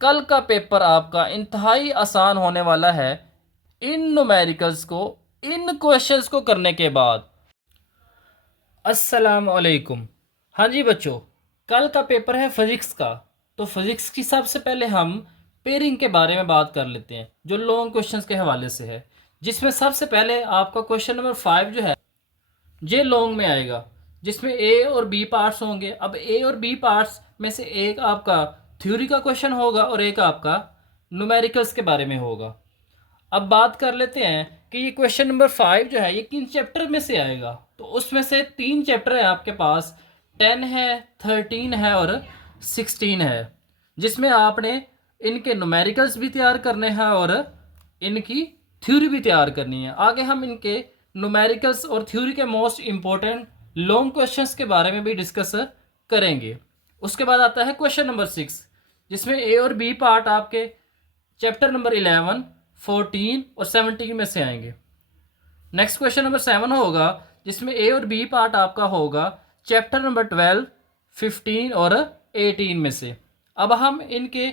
कल का पेपर आपका इंतहाई आसान होने वाला है इन न्यूमेरिकल्स को, इन क्वेश्चंस को करने के बाद। अस्सलाम वालेकुम। हाँ जी बच्चों, कल का पेपर है फिजिक्स का। तो फिजिक्स की सबसे पहले हम पेयरिंग के बारे में बात कर लेते हैं, जो लॉन्ग क्वेश्चंस के हवाले से है, जिसमें सबसे पहले आपका क्वेश्चन नंबर 5 जो है ये लॉन्ग में आएगा, जिसमें ए और बी पार्ट्स होंगे। अब ए और बी पार्ट्स में से एक आपका थ्योरी का क्वेश्चन होगा और एक आपका न्यूमेरिकल्स के बारे में होगा। अब बात कर लेते हैं कि ये क्वेश्चन नंबर 5 जो है ये किन चैप्टर में से आएगा। तो उसमें से 3 चैप्टर है आपके पास, 10 है, 13 है और 16 है, जिसमें आपने इनके न्यूमेरिकल्स भी तैयार करने हैं और इनकी थ्योरी भी तैयार करनी है। आगे हम इनके न्यूमेरिकल्स और थ्योरी के मोस्ट इम्पोर्टेंट लॉन्ग क्वेश्चंस के बारे में भी डिस्कस करेंगे। उसके बाद आता है क्वेश्चन नंबर 6, जिसमें ए और बी पार्ट आपके चैप्टर नंबर 11, 14 और 17 में से आएंगे। नेक्स्ट क्वेश्चन नंबर 7 होगा, जिसमें ए और बी पार्ट आपका होगा चैप्टर नंबर 12, 15 और 18 में से। अब हम इनके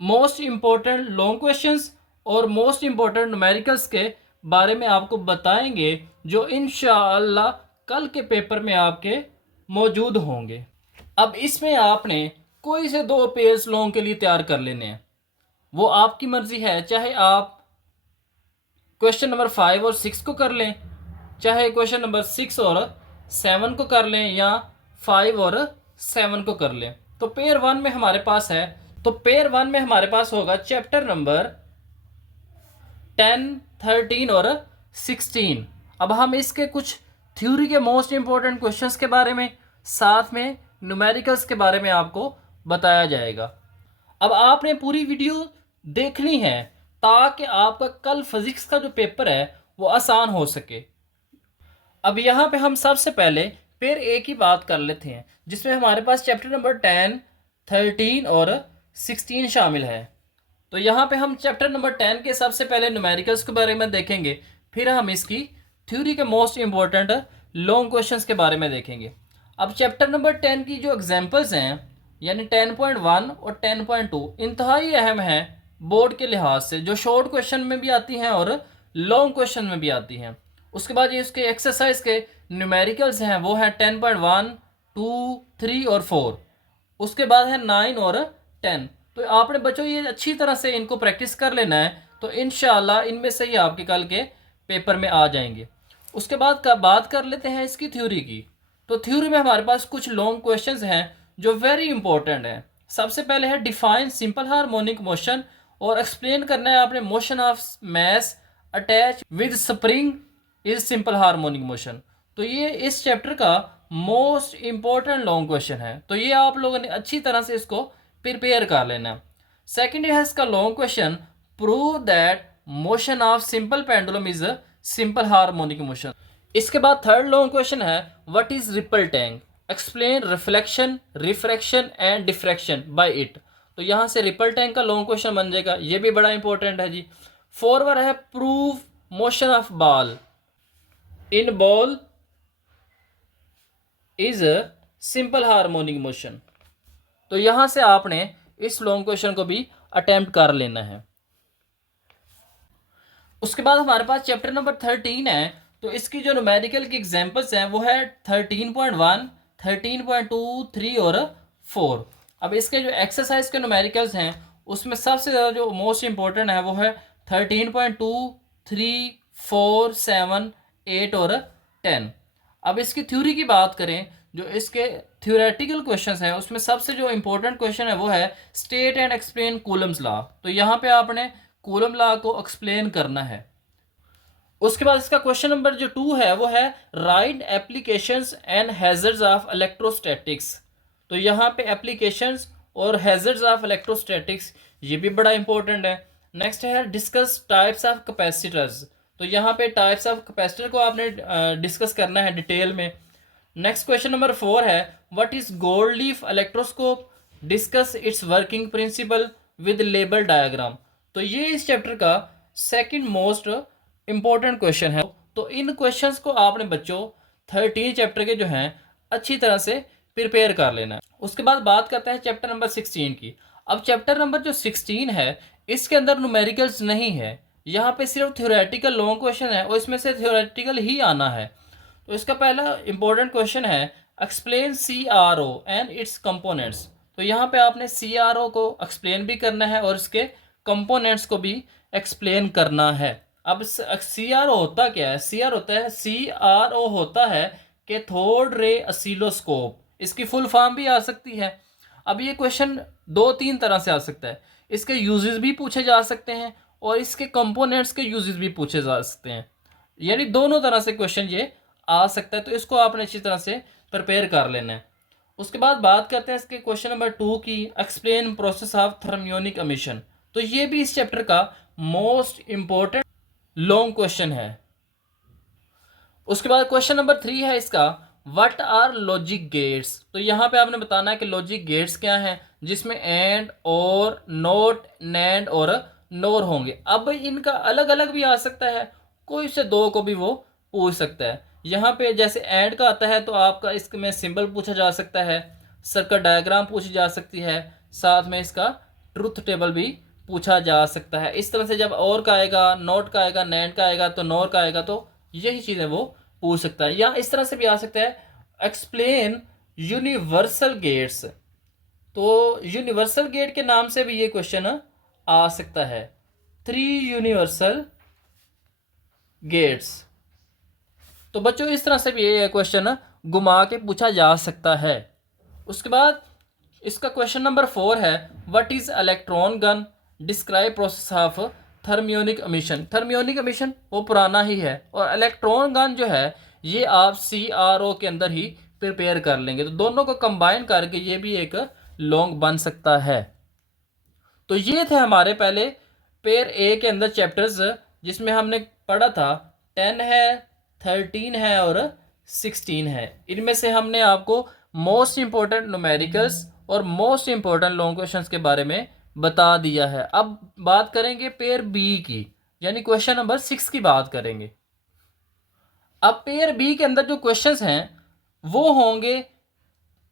मोस्ट इम्पोर्टेंट लॉन्ग क्वेश्चंस और मोस्ट इम्पोर्टेंट न्यूमेरिकल्स के बारे में आपको बताएंगे, जो इंशाअल्लाह कल के पेपर में आपके मौजूद होंगे। अब इसमें आपने कोई से 2 पेज लॉन्ग के लिए तैयार कर लेने हैं, वो आपकी मर्जी है। चाहे आप क्वेश्चन नंबर 5 और 6 को कर लें, चाहे क्वेश्चन नंबर 6 और 7 को कर लें, या 5 और 7 को कर लें। तो पेयर 1 में हमारे पास है, तो पेयर 1 में हमारे पास होगा चैप्टर नंबर 10, 13 और 16। अब हम इसके कुछ थ्योरी के मोस्ट इंपॉर्टेंट क्वेश्चंस के बारे में, साथ में न्यूमेरिकल्स के बारे में आपको बताया जाएगा। अब आपने पूरी वीडियो देखनी है ताकि आपका कल फिजिक्स का जो पेपर है वो आसान हो सके। अब यहाँ पे हम सबसे पहले पेयर ए की बात कर लेते हैं, जिसमें हमारे पास चैप्टर नंबर 10, 13 और 16 शामिल है। तो यहाँ पे हम चैप्टर नंबर 10 के सबसे पहले न्यूमेरिकल्स के बारे में देखेंगे, फिर हम इसकी थ्योरी के मोस्ट इंपॉर्टेंट लॉन्ग क्वेश्चंस के बारे में देखेंगे। अब चैप्टर नंबर 10 की जो एग्जांपल्स हैं, यानी 10.1 और 10.2 इंतहाई अहम है बोर्ड के लिहाज से, जो शॉर्ट क्वेश्चन में भी आती हैं और लॉन्ग क्वेश्चन में भी आती हैं। उसके बाद ये उसके एक्सरसाइज के न्यूमेरिकल्स हैं, वो हैं 10.1, 2, 3 और 4। उसके बाद है 9 और 10। तो आपने बच्चों ये अच्छी तरह से इनको प्रैक्टिस कर लेना है, तो इंशाल्लाह इनमें से ही आपके कल के पेपर में आ जाएंगे। उसके बाद का बात कर लेते हैं इसकी थ्योरी की। तो थ्योरी में हमारे पास कुछ लॉन्ग क्वेश्चंस हैं जो वेरी इंपॉर्टेंट हैं। सबसे पहले है डिफाइन सिंपल हार्मोनिक मोशन, और एक्सप्लेन करना है आपने motion of mass attach with spring is simple harmonic motion. तो ये इस चैप्टर का मोस्ट इंपॉर्टेंट लॉन्ग क्वेश्चन है, तो ये आप लोगों ने अच्छी तरह से इसको प्रिपेयर कर लेना। सेकेंड है इसका long question, prove that motion of simple pendulum is simple harmonic motion. इसके बाद थर्ड लॉन्ग क्वेश्चन है what is ripple tank, explain reflection, refraction and diffraction by it. तो यहाँ से रिपल टैंक का लॉन्ग क्वेश्चन बन जाएगा, ये भी बड़ा इंपॉर्टेंट है जी। फॉरवर्ड है prove motion of ball in ball is simple harmonic motion. तो यहाँ से आपने इस लॉन्ग क्वेश्चन को भी अटेम्प्ट कर लेना है। उसके बाद हमारे पास चैप्टर नंबर 13 है, तो इसकी जो न्यूमेरिकल की एग्जांपल्स हैं वो है 13.1, 13.2, 3 और 4। अब इसके जो एक्सरसाइज के न्यूमेरिकल्स हैं उसमें सबसे ज़्यादा जो मोस्ट इंपॉर्टेंट है वो है 13.2, 3, 4, 7, 8 और 10। अब इसकी थ्योरी की बात करें, जो इसके थ्योरेटिकल क्वेश्चंस हैं उसमें सबसे जो इंपॉर्टेंट क्वेश्चन है वो है state and explain Coulomb's law. तो यहाँ पे आपने कूलम लॉ को एक्सप्लेन करना है। उसके बाद इसका क्वेश्चन नंबर जो 2 है वो है right applications and hazards of electrostatics. तो यहाँ पे एप्लीकेशंस और हैजर्ड्स ऑफ इलेक्ट्रोस्टैटिक्स ये भी बड़ा इंपॉर्टेंट है। नेक्स्ट है डिस्कस टाइप्स ऑफ कैपेसिटर्स। तो यहाँ पे टाइप्स ऑफ कैपेसिटर को आपने डिस्कस करना है डिटेल में। नेक्स्ट क्वेश्चन नंबर 4 है what is gold leaf electroscope, discuss it's working principle with label diagram. तो ये इस चैप्टर का सेकंड मोस्ट इंपॉर्टेंट क्वेश्चन है। तो इन क्वेश्चंस को आपने बच्चों 13 चैप्टर के जो हैं अच्छी तरह से प्रिपेयर कर लेना है। उसके बाद बात करते हैं चैप्टर नंबर 16 की। अब चैप्टर नंबर जो 16 है इसके अंदर न्यूमेरिकल्स नहीं है, यहाँ पे सिर्फ थ्योरेटिकल लॉन्ग क्वेश्चन है और इसमें से थ्योरेटिकल ही आना है। तो इसका पहला इंपॉर्टेंट क्वेश्चन है explain C R O and its components. तो यहाँ पे आपने सी आर ओ को एक्सप्लेन भी करना है और इसके कंपोनेंट्स को भी एक्सप्लेन करना है। अब सी आर ओ होता क्या है? सी आर होता है CRO होता है कैथोड रे ऑसिलोस्कोप। इसकी फुल फॉर्म भी आ सकती है। अब ये क्वेश्चन दो तीन तरह से आ सकता है, इसके यूजेस भी पूछे जा सकते हैं और इसके कंपोनेंट्स के यूजेस भी पूछे जा सकते हैं, यानी दोनों तरह से क्वेश्चन ये आ सकता है। तो इसको आपने अच्छी तरह से प्रिपेयर कर लेना है। उसके बाद बात करते हैं इसके क्वेश्चन नंबर 2 की, explain process of thermionic emission. तो ये भी इस चैप्टर का मोस्ट इंपॉर्टेंट लॉन्ग क्वेश्चन है। उसके बाद क्वेश्चन नंबर 3 है इसका, व्हाट आर लॉजिक गेट्स। तो यहाँ पे आपने बताना है कि लॉजिक गेट्स क्या हैं, जिसमें एंड और नोट नैंड और नोर होंगे। अब इनका अलग अलग भी आ सकता है, कोई से दो को भी वो पूछ सकता है। यहाँ पे जैसे एंड का आता है तो आपका इसमें सिंबल पूछा जा सकता है, सर्कल डायग्राम पूछी जा सकती है, साथ में इसका ट्रुथ टेबल भी पूछा जा सकता है। इस तरह से जब और का आएगा, नोट का आएगा, नैंड का आएगा, तो नोर का आएगा, तो यही चीज़ें वो पूछ सकता है। या इस तरह से भी आ सकता है एक्सप्लेन यूनिवर्सल गेट्स। तो यूनिवर्सल गेट के नाम से भी ये क्वेश्चन आ सकता है, 3 यूनिवर्सल गेट्स। तो बच्चों इस तरह से भी ये क्वेश्चन घुमा के पूछा जा सकता है। उसके बाद इसका क्वेश्चन नंबर 4 है, what is electron gun, describe process of thermionic emission. Thermionic emission वो पुराना ही है और इलेक्ट्रॉन गन जो है ये आप CRO के अंदर ही प्रिपेयर कर लेंगे। तो दोनों को कंबाइन करके ये भी एक लॉन्ग बन सकता है। तो ये थे हमारे पहले पेयर ए के अंदर चैप्टर्स, जिसमें हमने पढ़ा था 10 है, 13 है और 16 है। इनमें से हमने आपको मोस्ट इंपॉर्टेंट न्यूमेरिकल्स और मोस्ट इंपॉर्टेंट लॉन्ग क्वेश्चंस के बारे में बता दिया है। अब बात करेंगे पेयर बी की, यानी क्वेश्चन नंबर 6 की बात करेंगे। अब पेयर बी के अंदर जो क्वेश्चंस हैं वो होंगे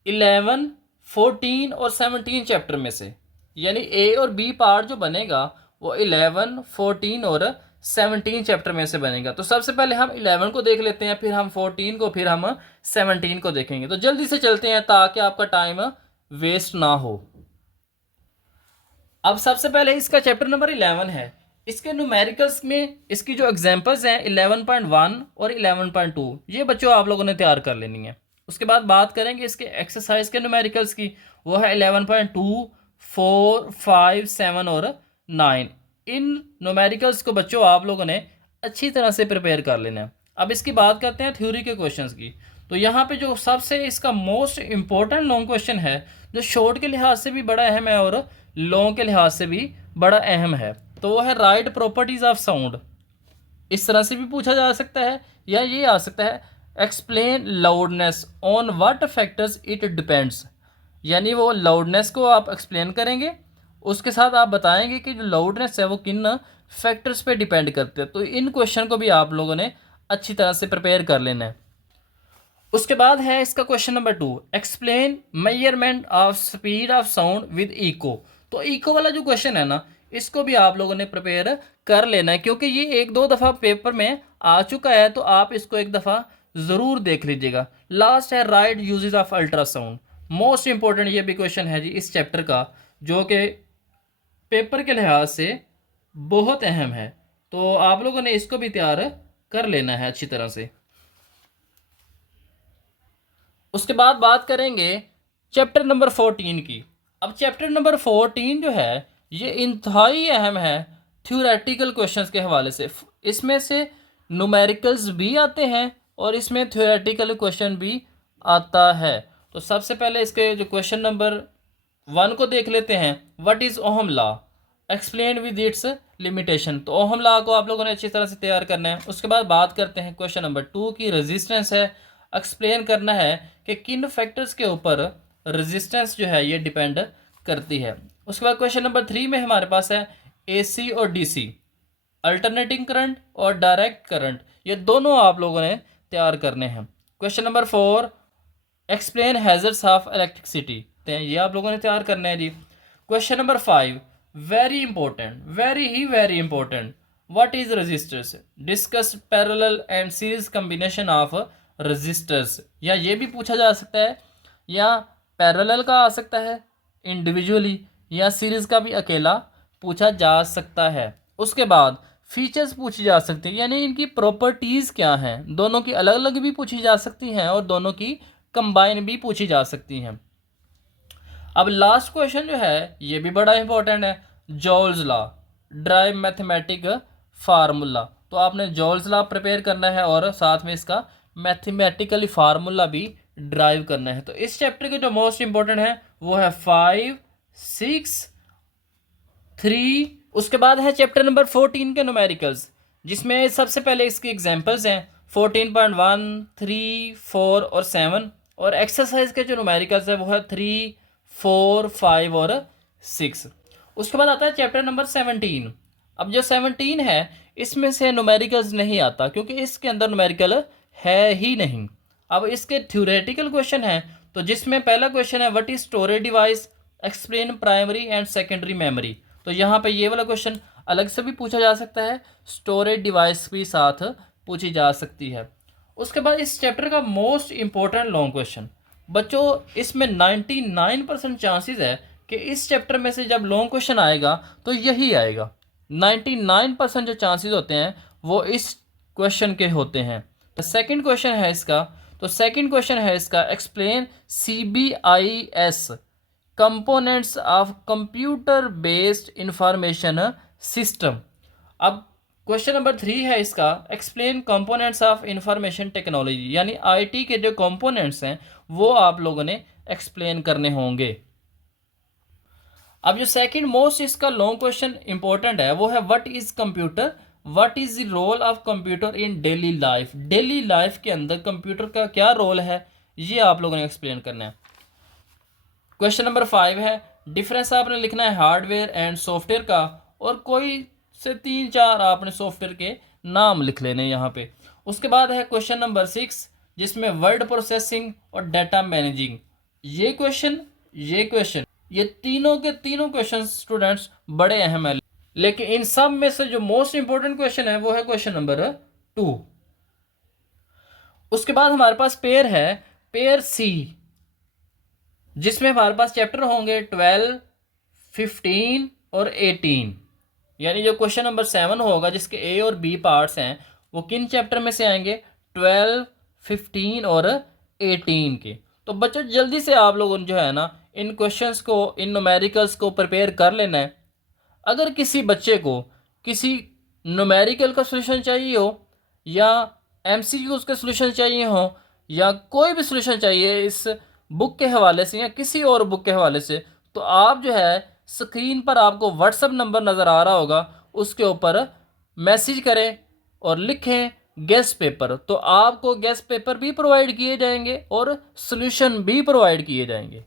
11, 14 और 17 चैप्टर में से, यानी ए और बी पार्ट जो बनेगा वो 11, 14 और 17 चैप्टर में से बनेगा। तो सबसे पहले हम 11 को देख लेते हैं, फिर हम 14 को, फिर हम 17 को देखेंगे। तो जल्दी से चलते हैं ताकि आपका टाइम वेस्ट ना हो। अब सबसे पहले इसका चैप्टर नंबर 11 है। इसके न्यूमेरिकल्स में इसकी जो एग्जांपल्स हैं 11.1 और 11.2, ये बच्चों आप लोगों ने तैयार कर लेनी है। उसके बाद बात करेंगे इसके एक्सरसाइज के न्यूमेरिकल्स की, वो है 11.2, 4, 5, 7 और 9। इन न्यूमेरिकल्स को बच्चों आप लोगों ने अच्छी तरह से प्रिपेयर कर लेना है। अब इसकी बात करते हैं थ्योरी के क्वेश्चंस की। तो यहाँ पे जो सबसे इसका मोस्ट इंपॉर्टेंट लॉन्ग क्वेश्चन है, जो शॉर्ट के लिहाज से भी बड़ा अहम है और लॉन्ग के लिहाज से भी बड़ा अहम है, तो वो है राइट प्रॉपर्टीज ऑफ साउंड। इस तरह से भी पूछा जा सकता है, या ये आ सकता है explain loudness on what factors it depends. यानी वो लाउडनेस को आप एक्सप्लेन करेंगे, उसके साथ आप बताएंगे कि जो लाउडनेस है वो किन फैक्टर्स पे डिपेंड करते हैं। तो इन क्वेश्चन को भी आप लोगों ने अच्छी तरह से प्रिपेयर कर लेना है। उसके बाद है इसका question number 2, explain measurement of speed of sound with echo. तो इको वाला जो क्वेश्चन है ना, इसको भी आप लोगों ने प्रिपेयर कर लेना है, क्योंकि ये एक दो दफ़ा पेपर में आ चुका है, तो आप इसको एक दफ़ा ज़रूर देख लीजिएगा। लास्ट है right uses of ultrasound. Most important ये भी क्वेश्चन है जी इस चैप्टर का, जो कि पेपर के लिहाज से बहुत अहम है। तो आप लोगों ने इसको भी तैयार कर लेना है अच्छी तरह से। उसके बाद बात करेंगे चैप्टर नंबर 14 की। अब चैप्टर नंबर 14 जो है ये इंतहाई अहम है थ्योरेटिकल क्वेश्चंस के हवाले से। इसमें से न्यूमेरिकल्स भी आते हैं और इसमें थ्योरेटिकल क्वेश्चन भी आता है। तो सबसे पहले इसके जो क्वेश्चन नंबर 1 को देख लेते हैं, what is ohm law, explain with its limitation. तो ओहम लॉ को आप लोगों ने अच्छी तरह से तैयार करना है। उसके बाद बात करते हैं क्वेश्चन नंबर 2 की, रेजिस्टेंस है। एक्सप्लेन करना है कि किन फैक्टर्स के ऊपर रेजिस्टेंस जो है ये डिपेंड करती है। उसके बाद क्वेश्चन नंबर 3 में हमारे पास है AC और DC, अल्टरनेटिंग करंट और डायरेक्ट करंट, ये दोनों आप लोगों ने तैयार करने हैं। Question number 4, explain hazards of electricity, ये आप लोगों ने तैयार करना है जी। Question number 5, very important, very important, what is resistors, discuss parallel and series combination of resistors. या ये भी पूछा जा सकता है, या पैरेलल का आ सकता है इंडिविजुअली, या सीरीज का भी अकेला पूछा जा सकता है। उसके बाद फीचर्स पूछी जा सकती हैं, यानी इनकी प्रॉपर्टीज़ क्या हैं, दोनों की अलग अलग भी पूछी जा सकती हैं और दोनों की कंबाइन भी पूछी जा सकती हैं। अब लास्ट क्वेश्चन जो है ये भी बड़ा इंपॉर्टेंट है, joules law, drive mathematic formula. तो आपने जॉल्स लॉ प्रिपेयर करना है और साथ में इसका मैथमेटिकली फार्मूला भी ड्राइव करना है। तो इस चैप्टर के जो मोस्ट इंपॉर्टेंट है वो है 5, 6, 3। उसके बाद है चैप्टर नंबर 14 के न्यूमेरिकल्स, जिसमें सबसे पहले इसके एग्जांपल्स हैं 14.1, 3, 4 और 7। और एक्सरसाइज के जो न्यूमेरिकल्स है वो है 3, 4, 5 और 6। उसके बाद आता है चैप्टर नंबर 17। अब जो 17 है इसमें से न्यूमेरिकल्स नहीं आता, क्योंकि इसके अंदर न्यूमेरिकल है ही नहीं। अब इसके थ्योरेटिकल क्वेश्चन है, तो जिसमें पहला क्वेश्चन है what is storage device, explain primary and secondary memory. तो यहाँ पे ये वाला क्वेश्चन अलग से भी पूछा जा सकता है, स्टोरेज डिवाइस भी साथ पूछी जा सकती है। उसके बाद इस चैप्टर का मोस्ट इंपॉर्टेंट लॉन्ग क्वेश्चन, बच्चों इसमें 99% चांसेस है कि इस चैप्टर में से जब लॉन्ग क्वेश्चन आएगा तो यही आएगा। 99% जो चांसेस होते हैं वो इस क्वेश्चन के होते हैं। तो सेकंड क्वेश्चन है इसका, तो सेकंड क्वेश्चन है इसका explain CBIS components of computer based information system. अब क्वेश्चन नंबर 3 है इसका explain components of information technology, यानी IT के जो कंपोनेंट्स हैं वो आप लोगों ने एक्सप्लेन करने होंगे। अब जो सेकंड मोस्ट इसका लॉन्ग क्वेश्चन इंपॉर्टेंट है वो है what is computer, what is the role of computer in daily life. Daily life के अंदर कंप्यूटर का क्या रोल है ये आप लोगों ने एक्सप्लेन करना है। क्वेश्चन नंबर 5 है डिफरेंस आपने लिखना है हार्डवेयर एंड सॉफ्टवेयर का, और कोई से 3-4 आपने सॉफ्टवेयर के नाम लिख लेने यहाँ पे। उसके बाद है क्वेश्चन नंबर 6 जिसमें वर्ड प्रोसेसिंग और डाटा मैनेजिंग। ये तीनों के तीनों क्वेश्चन स्टूडेंट्स बड़े अहम है, लेकिन इन सब में से जो मोस्ट इंपॉर्टेंट क्वेश्चन है वो है क्वेश्चन नंबर 2। उसके बाद हमारे पास पेयर है, पेयर C, जिसमें हमारे पास चैप्टर होंगे 12, 15 और 18। यानी जो क्वेश्चन नंबर 7 होगा जिसके A और B पार्ट्स हैं वो किन चैप्टर में से आएंगे, 12, 15 और 18 के। तो बच्चों जल्दी से आप लोगों ने जो है ना इन क्वेश्चंस को, इन न्यूमेरिकल्स को प्रिपेयर कर लेना है। अगर किसी बच्चे को किसी न्यूमेरिकल का सॉल्यूशन चाहिए हो, या MCQs का सॉल्यूशन चाहिए हो, या कोई भी सॉल्यूशन चाहिए इस बुक के हवाले से या किसी और बुक के हवाले से, तो आप जो है स्क्रीन पर आपको व्हाट्सअप नंबर नज़र आ रहा होगा, उसके ऊपर मैसेज करें और लिखें गेस्ट पेपर, तो आपको गेस्ट पेपर भी प्रोवाइड किए जाएंगे और सॉल्यूशन भी प्रोवाइड किए जाएंगे।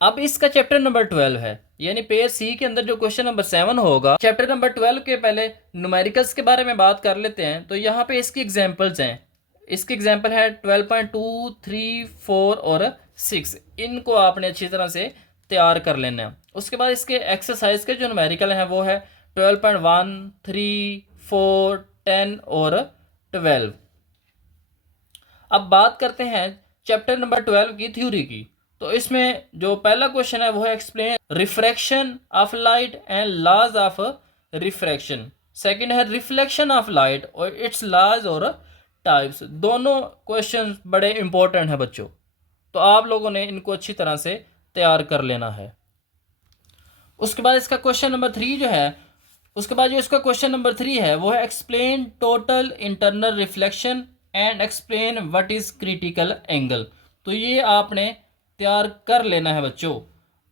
अब इसका चैप्टर नंबर 12 है, यानी पेयर C के अंदर जो क्वेश्चन नंबर 7 होगा। चैप्टर नंबर 12 के पहले न्यूमेरिकल्स के बारे में बात कर लेते हैं। तो यहाँ पे इसकी एग्जांपल्स हैं, इसके एग्जांपल है 12.2, 3, 4 और 6। इनको आपने अच्छी तरह से तैयार कर लेना है। उसके बाद इसके एक्सरसाइज के जो न्यूमेरिकल हैं वो है 12.1, 3, 4, 10 और 12। अब बात करते हैं चैप्टर नंबर 12 की थ्योरी की। तो इसमें जो पहला क्वेश्चन है वो है explain refraction of light and laws of refraction. Second है रिफ्लेक्शन ऑफ लाइट और इट्स लॉज और टाइप्स। दोनों क्वेश्चन बड़े इंपॉर्टेंट हैं बच्चों, तो आप लोगों ने इनको अच्छी तरह से तैयार कर लेना है। उसके बाद इसका क्वेश्चन नंबर 3 जो है, उसके बाद जो इसका क्वेश्चन नंबर 3 है वो है explain total internal reflection and explain what is critical angle. तो ये आपने तैयार कर लेना है बच्चों।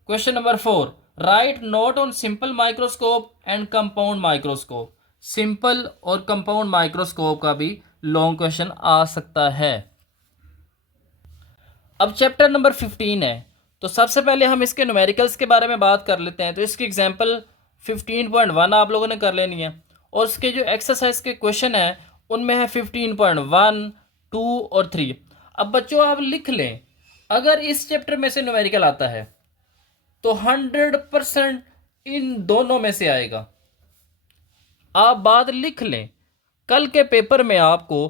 Question number 4 right note on simple microscope and compound microscope. Simple और कंपाउंड माइक्रोस्कोप का भी लॉन्ग क्वेश्चन आ सकता है। अब चैप्टर नंबर 15 है, तो सबसे पहले हम इसके न्यूमेरिकल्स के बारे में बात कर लेते हैं। तो इसकी एग्जांपल 15.1 आप लोगों ने कर लेनी है, और इसके जो एक्सरसाइज के क्वेश्चन हैं उनमें है 15.1, 2 और 3। अब बच्चों आप लिख लें, अगर इस चैप्टर में से न्यूमेरिकल आता है तो 100% इन दोनों में से आएगा। आप बात लिख लें, कल के पेपर में आपको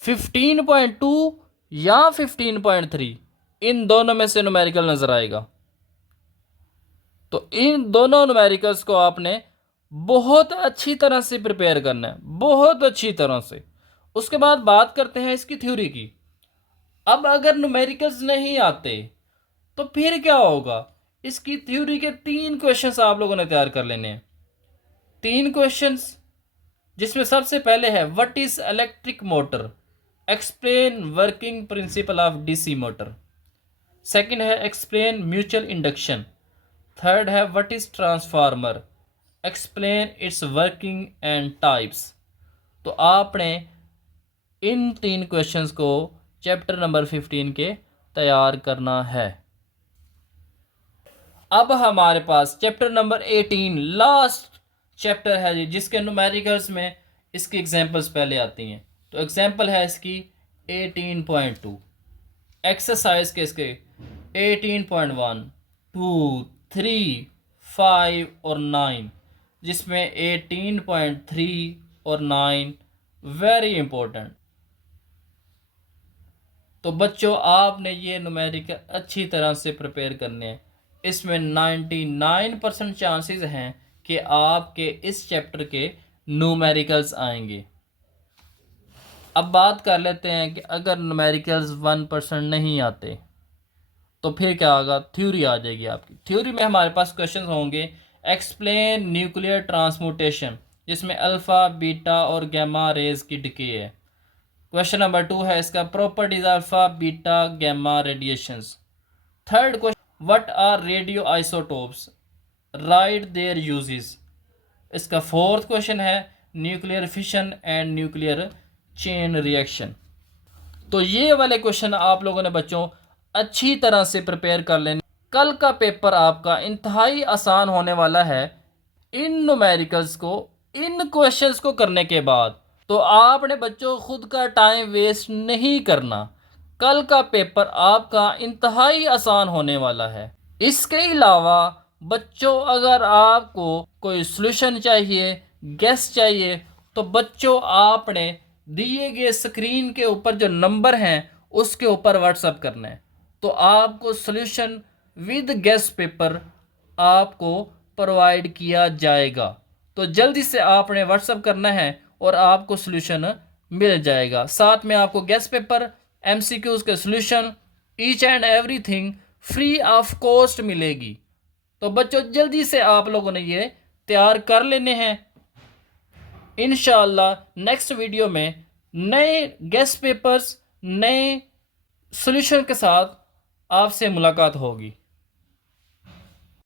15.2 या 15.3 इन दोनों में से न्यूमेरिकल नज़र आएगा। तो इन दोनों न्यूमेरिकल्स को आपने बहुत अच्छी तरह से प्रिपेयर करना है, बहुत अच्छी तरह से। उसके बाद बात करते हैं इसकी थ्योरी की। अब अगर न्यूमेरिकल्स नहीं आते तो फिर क्या होगा? इसकी थ्योरी के 3 क्वेश्चंस आप लोगों ने तैयार कर लेने हैं। 3 क्वेश्चंस, जिसमें सबसे पहले है what is electric motor, explain working principle of DC motor. Second है एक्सप्लेन म्यूचुअल इंडक्शन। थर्ड है what is transformer, explain it's working and types. तो आपने इन 3 क्वेश्चंस को चैप्टर नंबर 15 के तैयार करना है। अब हमारे पास चैप्टर नंबर 18 लास्ट चैप्टर है जी, जिसके न्यूमेरिकल्स में इसकी एग्जांपल्स पहले आती हैं। तो एग्जांपल है इसकी 18.2, एक्सरसाइज के इसके 18.1, 2, 3, 5 और 9, जिसमें 18.3 और 9 वेरी इंपॉर्टेंट। तो बच्चों आपने ये न्यूमेरिकल अच्छी तरह से प्रिपेयर करने हैं। इसमें 99% चांसेस हैं कि आपके इस चैप्टर के न्यूमेरिकल्स आएंगे। अब बात कर लेते हैं कि अगर न्यूमेरिकल्स 1% नहीं आते तो फिर क्या होगा? थ्योरी आ जाएगी आपकी। थ्योरी में हमारे पास क्वेश्चन होंगे एक्सप्लेन न्यूक्लियर ट्रांसमुटेशन, जिसमें अल्फ़ा, बीटा और गैमा रेज की डिके है। क्वेश्चन नंबर 2 है इसका properties alpha, beta, gamma radiations. Third question what are radio isotopes, write their uses. इसका फोर्थ क्वेश्चन है nuclear fission and nuclear chain reaction. तो ये वाले क्वेश्चन आप लोगों ने बच्चों अच्छी तरह से प्रिपेयर कर लेने। कल का पेपर आपका इंतहाई आसान होने वाला है इन न्यूमेरिकल्स को, इन क्वेश्चंस को करने के बाद। तो आपने बच्चों खुद का टाइम वेस्ट नहीं करना। कल का पेपर आपका इंतहाई आसान होने वाला है। इसके अलावा बच्चों अगर आपको कोई सॉल्यूशन चाहिए, गेस चाहिए, तो बच्चों आपने दिए गए स्क्रीन के ऊपर जो नंबर हैं उसके ऊपर व्हाट्सएप करना है। तो आपको सॉल्यूशन विद गेस पेपर आपको प्रोवाइड किया जाएगा। तो जल्दी से आपने व्हाट्सएप करना है और आपको सॉल्यूशन मिल जाएगा। साथ में आपको गेस पेपर, एमसीक्यूज के solution, each and everything free of cost मिलेगी। तो बच्चों जल्दी से आप लोगों ने ये तैयार कर लेने हैं। इंशाल्लाह नेक्स्ट वीडियो में नए गेस्ट पेपर्स, नए सॉल्यूशन के साथ आपसे मुलाकात होगी।